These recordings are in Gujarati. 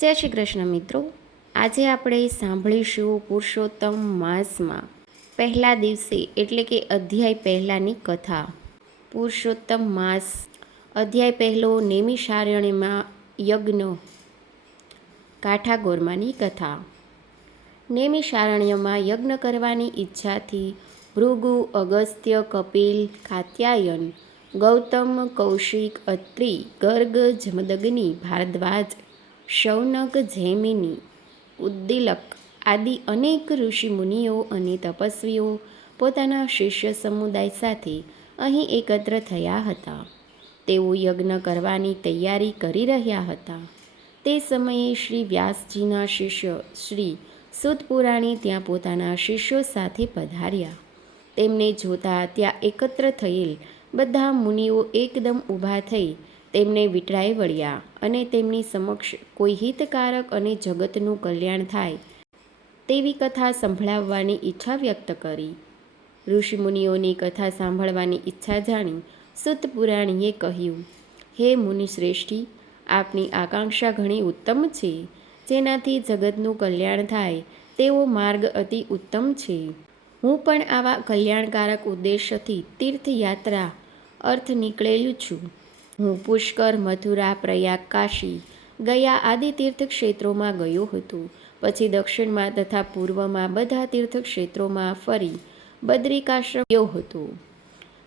જય શ્રી કૃષ્ણ મિત્રો. આજે આપણે સાંભળીશું પુરુષોત્તમ માસમાં પહેલા દિવસે એટલે કે અધ્યાય પહેલાની કથા. પુરુષોત્તમ માસ અધ્યાય પહેલો નેમિષારણ્યમાં યજ્ઞ. કાઠાગોરમાંની કથા. નેમિષારણ્યમાં યજ્ઞ કરવાની ઈચ્છાથી ભૃગુ, અગસ્ત્ય, કપિલ, કાત્યાયન, ગૌતમ, કૌશિક, અત્રિ, ગર્ગ, જમદગ્નિ, ભારદ્વાજ, શૌનક, જૈમિની, ઉદ્દીલક આદિ અનેક ઋષિમુનિઓ અને તપસ્વીઓ પોતાના શિષ્ય સમુદાય સાથે અહીં એકત્ર થયા હતા. તેઓ યજ્ઞ કરવાની તૈયારી કરી રહ્યા હતા. તે સમયે શ્રી વ્યાસજીના શિષ્ય શ્રી સૂત પુરાણી ત્યાં પોતાના શિષ્યો સાથે પધાર્યા. તેમને જોતા ત્યાં એકત્ર થયેલ બધા મુનિઓ એકદમ ઊભા થઈ તેમને વિટરાઈ વળ્યા અને તેમની સમક્ષ કોઈ હિતકારક અને જગતનું કલ્યાણ થાય તેવી કથા સંભળાવવાની ઈચ્છા વ્યક્ત કરી. ઋષિમુનિઓની કથા સાંભળવાની ઈચ્છા જાણી સૂત પુરાણીએ કહ્યું, હે મુનિશ્રેષ્ઠી, આપની આકાંક્ષા ઘણી ઉત્તમ છે. જેનાથી જગતનું કલ્યાણ થાય તેવો માર્ગ અતિ ઉત્તમ છે. હું પણ આવા કલ્યાણકારક ઉદ્દેશ્યથી તીર્થયાત્રા અર્થ નીકળેલું છું. હું પુષ્કર, મથુરા, પ્રયાગ, કાશી, ગયા આદિ તીર્થક્ષેત્રોમાં ગયો હતો. પછી દક્ષિણમાં તથા પૂર્વમાં બધા તીર્થક્ષેત્રોમાં ફરી બદ્રિકાશ્રમ ગયો હતો.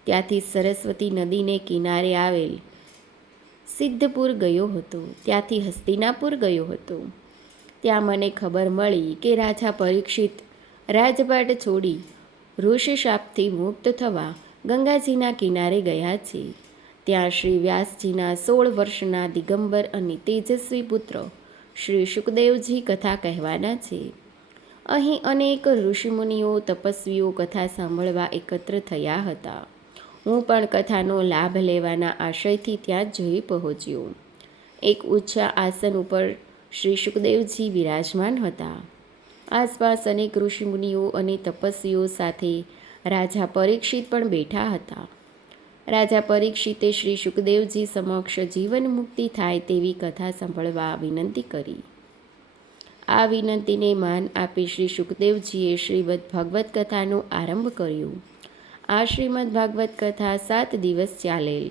ત્યાંથી સરસ્વતી નદીને કિનારે આવેલ સિદ્ધપુર ગયો હતો. ત્યાંથી હસ્તિનાપુર ગયો હતો. ત્યાં મને ખબર મળી કે રાજા પરીક્ષિત રાજપાટ છોડી ઋષિશાપથી મુક્ત થવા ગંગાજીના કિનારે ગયા છે. ત્યાં શ્રી વ્યાસજીના 16 વર્ષના દિગંબર અને તેજસ્વી પુત્ર શ્રી શુકદેવજી કથા કહેવાના છે. અહીં અનેક ઋષિમુનિઓ તપસ્વીઓ કથા સાંભળવા એકત્ર થયા હતા. હું પણ કથાનો લાભ લેવાના આશયથી ત્યાં જઈ પહોંચ્યો. એક ઊંચા આસન ઉપર શ્રી શુકદેવજી વિરાજમાન હતા. આસપાસ અનેક ઋષિમુનિઓ અને તપસ્વીઓ સાથે રાજા પરીક્ષિત પણ બેઠા હતા. રાજા પરીક્ષિતે શ્રી શુકદેવજી સમક્ષ જીવન મુક્તિ થાય તેવી કથા સાંભળવા વિનંતી કરી. આ વિનંતીને માન આપી શ્રી શુકદેવજીએ શ્રીમદ ભાગવત કથાનો આરંભ કર્યો. આ શ્રીમદ ભાગવત કથા 7 દિવસ ચાલેલ.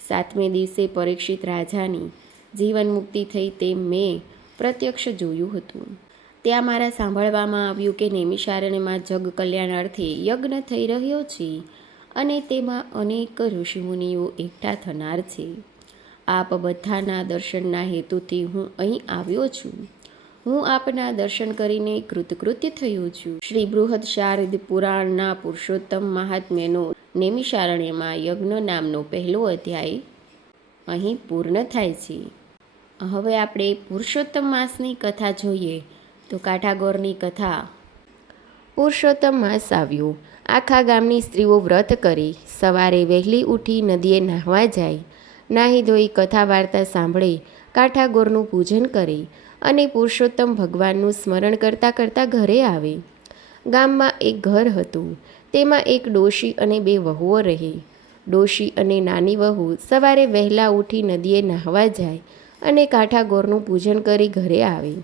7મે દિવસે પરીક્ષિત રાજાની જીવન મુક્તિ થઈ તેમ મેં પ્રત્યક્ષ જોયું હતું. ત્યાં મારા સાંભળવામાં આવ્યું કે નૈમિષારણ્યમાં જગ કલ્યાણાર્થે યજ્ઞ થઈ રહ્યો છે અને તેમાં અનેક ઋષિમુનિઓ એકઠા થનાર છે. આપ બધાના દર્શનના હેતુથી હું અહીં આવ્યો છું. હું આપના દર્શન કરીને કૃતકૃત્ય થયો છું. શ્રી બૃહદ શારદ પુરાણના પુરુષોત્તમ મહાત્મ્યનો નૈમિષારણ્યમાં યજ્ઞ નામનો પહેલો અધ્યાય અહીં પૂર્ણ થાય છે. હવે આપણે પુરુષોત્તમ માસની કથા જોઈએ તો કાઠાગોરની કથા. પુરુષોત્તમ માસ આવ્યો. આખા ગામની સ્ત્રીઓ વ્રત કરી સવારે વહેલી ઉઠી નદીએ નાહવા જાય. નાહી ધોઈ કથા વાર્તા સાંભળે, કાઠાગોરનું પૂજન કરે અને પુરુષોત્તમ ભગવાનનું સ્મરણ કરતાં કરતાં ઘરે આવે. ગામમાં એક ઘર હતું. તેમાં એક ડોશી અને 2 વહુઓ રહે. ડોશી અને નાની વહુ સવારે વહેલા ઉઠી નદીએ નાહવા જાય અને કાઠાગોરનું પૂજન કરી ઘરે આવે.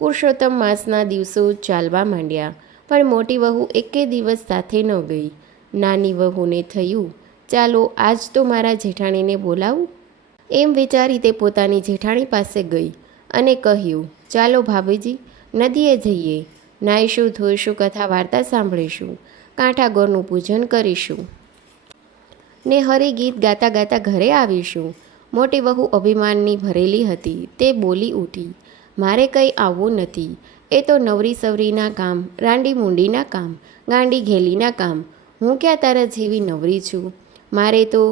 પુરુષોત્તમ માસના દિવસો ચાલવા માંડ્યા, પણ મોટી વહુ એકે દિવસ સાથે ન ગઈ. નાની વહુને થયું, ચાલો આજ તો મારા જેઠાણીને બોલાવું. એમ વિચારી તે પોતાની જેઠાણી પાસે ગઈ અને કહ્યું, ચાલો ભાભીજી, નદીએ જઈએ, નાહીશું, ધોઈશું, કથા વાર્તા સાંભળીશું, કાંઠાગોરનું પૂજન કરીશું ને હરિગીત ગાતા ગાતા ઘરે આવીશું. મોટી વહુ અભિમાનની ભરેલી હતી. તે બોલી ઉઠી, મારે કંઈ આવવું નથી. એ તો નવરી સવરીના કામ, રાંડી મૂંડીના કામ, ગાંડી ઘેલીના કામ. હું ક્યાં તારા જેવી નવરી છું? મારે તો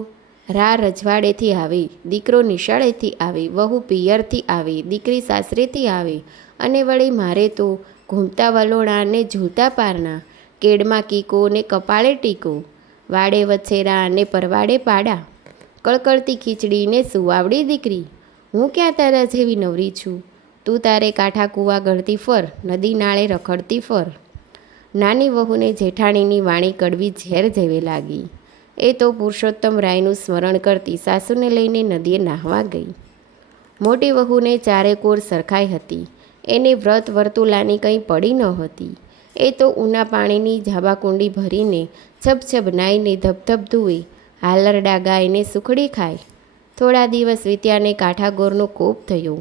રા રજવાડેથી આવે, દીકરો નિશાળેથી આવે, વહુ પિયરથી આવે, દીકરી સાસરેથી આવે અને વળી મારે તો ઘૂમતા વલોણા ને ઝૂલતા પારના, કેડમાં કીકો ને કપાળે ટીકો, વાડે વછેરા ને પરવાડે પાડા, કળકળતી ખીચડી ને સુવાવડી દીકરી. હું ક્યાં તારા જેવી નવરી છું? તું તારે કાંઠા કૂવા ગળતી ફર, નદી નાળે રખડતી ફર. નાની વહુને જેઠાણીની વાણી કડવી ઝેર જેવી લાગી. એ તો પુરુષોત્તમ રાયનું સ્મરણ કરતી સાસુને લઈને નદીએ નાહવા ગઈ. મોટી વહુને ચારેકોર સરખાઈ હતી. એને વ્રત વર્તુલાની કંઈ પડી ન હતી. એ તો ઉના પાણીની ઝાબાકુંડી ભરીને છબછબ નાઈને ધબધબ ધુએ, હાલરડા ગાયને સુખડી ખાય. થોડા દિવસ વીત્યાને કાંઠાગોરનો કોપ થયો.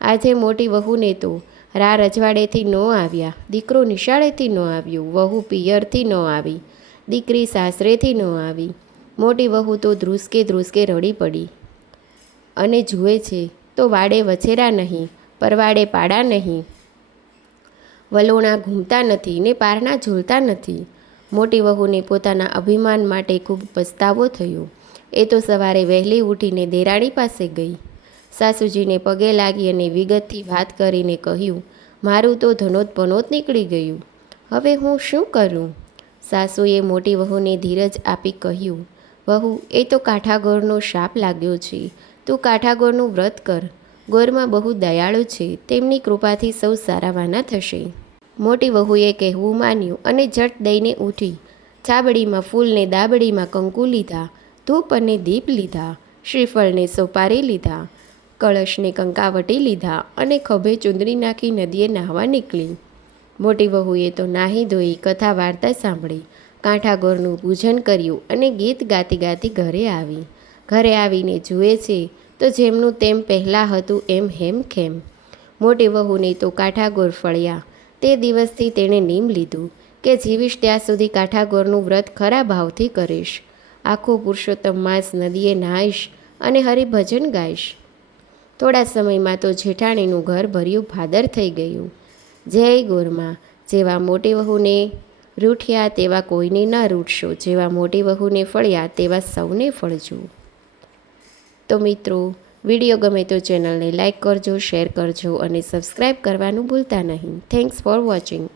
આજે મોટી વહુને તો રા રજવાડેથી ન આવ્યા, દીકરો નિશાળેથી ન આવ્યો, વહુ પિયરથી ન આવી, દીકરી સાસરેથી ન આવી. મોટી વહુ તો ધ્રુસકે ધ્રુસકે રડી પડી અને જુએ છે તો વાડે વછેરા નહીં, પરવાડે પાડા નહીં, વલોણા ઘૂમતા નથી ને પારના ઝૂલતા નથી. મોટી વહુને પોતાના અભિમાન માટે ખૂબ પસ્તાવો થયો. એ તો સવારે વહેલી ઉઠીને દેરાણી પાસે ગઈ. સાસુજીને પગે લાગી અને વિગતથી વાત કરીને કહ્યું, મારું તો ધનોત નીકળી ગયું, હવે હું શું કરું? સાસુએ મોટી વહુને ધીરજ આપી કહ્યું, વહુ, એ તો કાંઠાગોરનો શાપ લાગ્યો છે. તું કાંઠાગોરનું વ્રત કર. ગોરમાં બહુ દયાળુ છે, તેમની કૃપાથી સૌ સારાવાના થશે. મોટી વહુએ કહેવું માન્યું અને ઝટ દઈને ઉઠી. છાબડીમાં ફૂલને દાબડીમાં કંકુ લીધા, ધૂપ અને દીપ લીધા, શ્રીફળને સોપારી લીધા, કળશને કંકાવટી લીધા અને ખભે ચુંદડી નાખી નદીએ નાહવા નીકળી. મોટી વહુએ તો નાહી ધોઈ કથા વાર્તા સાંભળી, કાંઠાગોરનું પૂજન કર્યું અને ગીત ગાતી ગાતી ઘરે આવી. ઘરે આવીને જુએ છે તો જેમનું તેમ પહેલાં હતું એમ હેમખેમ. મોટી વહુને તો કાંઠાગોર ફળ્યા. તે દિવસથી તેણે નિયમ લીધું કે જીવીશ ત્યાં સુધી કાંઠાગોરનું વ્રત ખરા ભાવથી કરીશ. આખો પુરુષોત્તમ માસ નદીએ નાહીશ અને હરિભજન ગાઈશ. થોડા સમયમાં તો જેઠાણીનું ઘર ભર્યું ભાદર થઈ ગયું. જય ગોરમાં. જેવા મોટી વહુને રૂઠ્યા તેવા કોઈને ન રૂઠશો, જેવા મોટી વહુને ફળ્યા તેવા સૌને ફળજો. તો મિત્રો, વિડીયો ગમે તો ચેનલને લાઈક કરજો, શેર કરજો અને સબસ્ક્રાઈબ કરવાનું ભૂલતા નહીં. Thanks for watching.